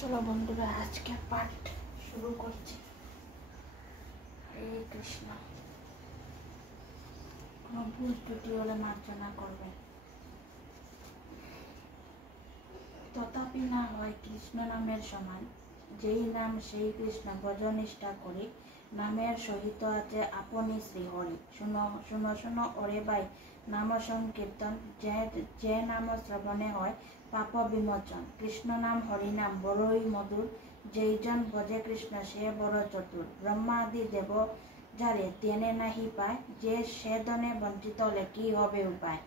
চলো বন্ধুরা, আজকে পাঠ শুরু করছি। হরে কৃষ্ণ। কোনো ভুল ত্রুটি হলে মার্জনা করবেন। তথাপি না হয় কৃষ্ণ নামের সমান, যেই নাম সেই কৃষ্ণ ভজনিষ্ঠা করি, নামের সহিত আছে আপনি শ্রীহরি। শুনো শুনো শুনো ওরে ভাই, নাম সংকীর্তন, যে নাম শ্রবণে হয় পাপ বিমোচন। কৃষ্ণ নাম হরিনাম বড়ই মধুর, যেইজন ভজে কৃষ্ণ সে বড় চতুর। ব্রহ্মা আদি দেব যারে তেনে নাহি পায়, যে সে ধনে বঞ্চিত হলে কি হবে উপায়।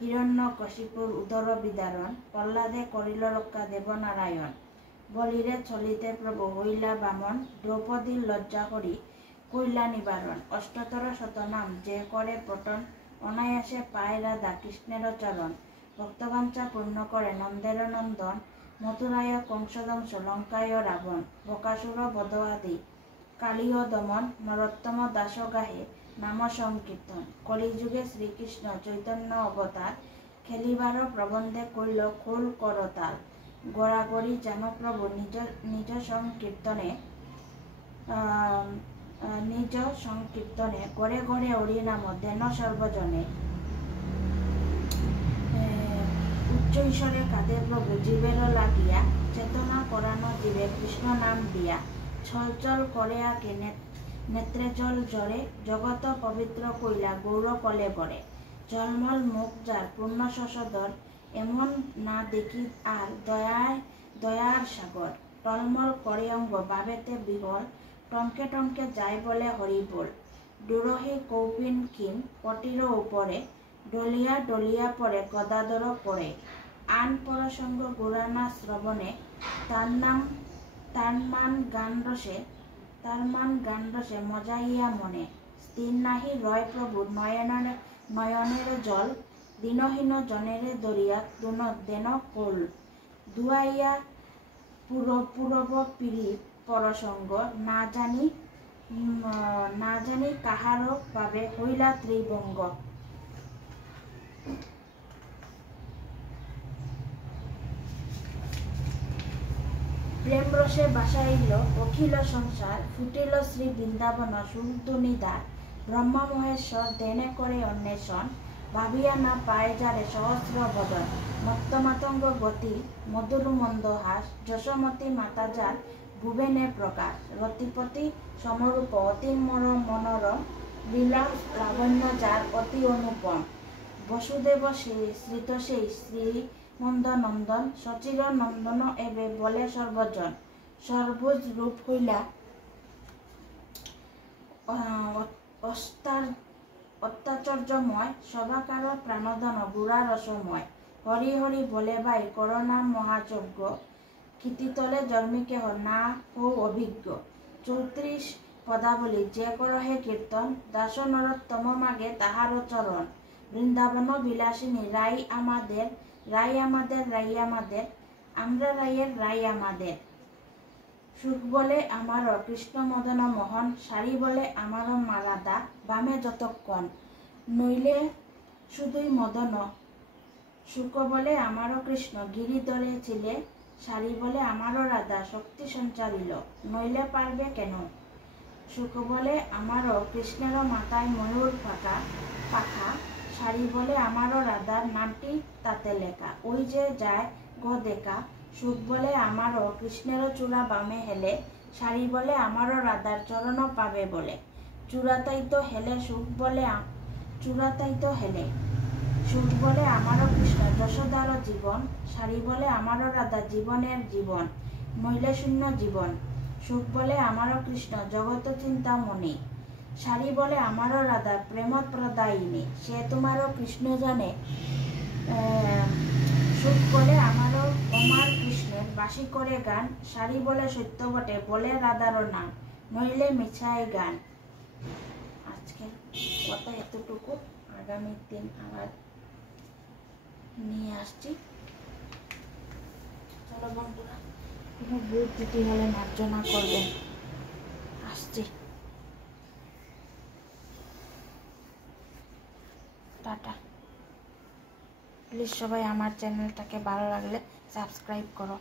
হিরণ্যকশিপুর উদর বিদারণ, প্রহ্লাদে করিল রক্ষা দেবনারায়ণ। বলিরে চলিতে প্রভু হইলা বামন, দ্রৌপদীর লজ্জা করি কইলা নিবারণ। অষ্টতর শতনাম যে করে পঠন, অনায়াসে পায় রাধা কৃষ্ণের চরণ। ভক্তবাঞ্ছা পূর্ণ করে নন্দের নন্দন, মথুরায় কংসদংশ লঙ্কায় রাবণ। বকাসুর বধ আদি কালীয় দমন, নরোত্তম দাস গাহে নাম সংকীর্তন। কলিযুগে শ্রীকৃষ্ণ চৈতন্য অবতার, খেলিবার প্রবন্ধে কইল খোল করতাল। গড়াগড়ি যেন প্রভু নিজ সংকীর্তনে গড়ে গড়ে হরিনাম দেন সর্বজনে। উচ্চ ঈশ্বরে কাঁদে প্রভু জীবের লাগিয়া, চেতনা করানো জীবে কৃষ্ণ নাম দিয়া। ছল ছল করে আঁকে নেত্রে জল জরে, জগত পবিত্র কইলা গৌর কলে বরে। জলমল মুখ যার পূর্ণ শশধর, এমন না দেখি আর দয়ার সাগর। টলমল করে অঙ্গ ভাবেতে বিহল, টনকে টনকে যায় বলে হরি বল। দুরহে কৌপিন ক্ষীণ পটির উপরে, ডলিয়া ডলিয়া পড়ে গদাধর পড়ে। আন পরসঙ্গ গুরানা শ্রবণে, তার মান গান রসে মজাইয়া মনে। স্থির নাহি রয় প্রভু নয়নের জল, দীনহীন জনেরে দরিয়া দেন কোল। দুয়াইয়া পূরব পিড়ি পরসঙ্গ, না জানি কাহারও পাবে হইলা ত্রিভঙ্গ। প্রেম রসে বাসাইল অখিল সংসার, ফুটিল শ্রী বৃন্দাবন সুরধুনি দ্বার। ব্রহ্মা মহেশ্বর দেনে করে অন্বেষণ, ভাবিয়া না পায় যারে সহস্র বদন। মত্ত মাতঙ্গ গতি মধুর মন্দহাস, যশোমতী মাতা যার ভুবনে প্রকাশ। রতিপতি সমরূপ অতি মনোরম, লীলা লাবণ্য যার অতি অনুপম। বসুদেব শ্রীত সেই শ্রী নন্দন, সচির নন্দন এবে বলে সর্বজন। সর্বজ রূপ হইলা অত্যাচর্যময়, সভাকার প্রাণধন গুড়া রসময়। হরি হরি বলে ভাই করোনাম মহাযজ্ঞ, ক্ষিতিতলে জন্মি কেহ না হো অভিজ্ঞ। 34 পদাবলী যে করহে কীর্তন, দাস নরোত্তম মাগে তাহার চরণ। বৃন্দাবন বিলাসিনী রাই আমাদের, আমরা রায়ের রাই আমাদের। সুখ বলে আমারও কৃষ্ণ মদন মোহন, শাড়ি বলে আমারও মালাদা বামে যতক্ষণ। নইলে শুধুই মদন, সুখ বলে আমারও কৃষ্ণ গিরি ধরে ছিলে, শাড়ি বলে আমারও রাধা শক্তি সঞ্চারিল। নইলে পারবে কেন? সুখ বলে আমারও কৃষ্ণেরও মাথায় ময়ূর পাখা, শাড়ি বলে আমারও রাধার নামটি তাতে লেখা। ওই যে যায় গো দেখা, সুখ বলে আমারও কৃষ্ণেরও চূড়া বামে হেলে, শাড়ি বলে আমারও রাধার চরণ পাবে বলে। চূড়াতাইতো হেলে সুখ বলে আমারও কৃষ্ণ যশোদার জীবন, শাড়ি বলে আমারও রাধা জীবনের জীবন। নইলে শূন্য জীবন। সুখ বলে আমারও কৃষ্ণ জগত চিন্তামণি, শাড়ি বলে আমারও রাধা প্রেম প্রদায়িনী। সে তোমারও কৃষ্ণ জানে, সুখ বলে আমারও আমার কৃষ্ণের বাসি করে গান, শাড়ি বলে সত্য বটে বলে রাধারও নাম, নইলে মিছায় গান। আজকে কথা এতটুকু, আগামী দিন আবার নিয়ে আসছি। চলো বন্ধুরা, কোনো ভুল ত্রুটি হলে মার্জনা করবেন। আসছি, টাটা। প্লিজ সবাই আমার চ্যানেলটাকে ভালো লাগলে সাবস্ক্রাইব করো।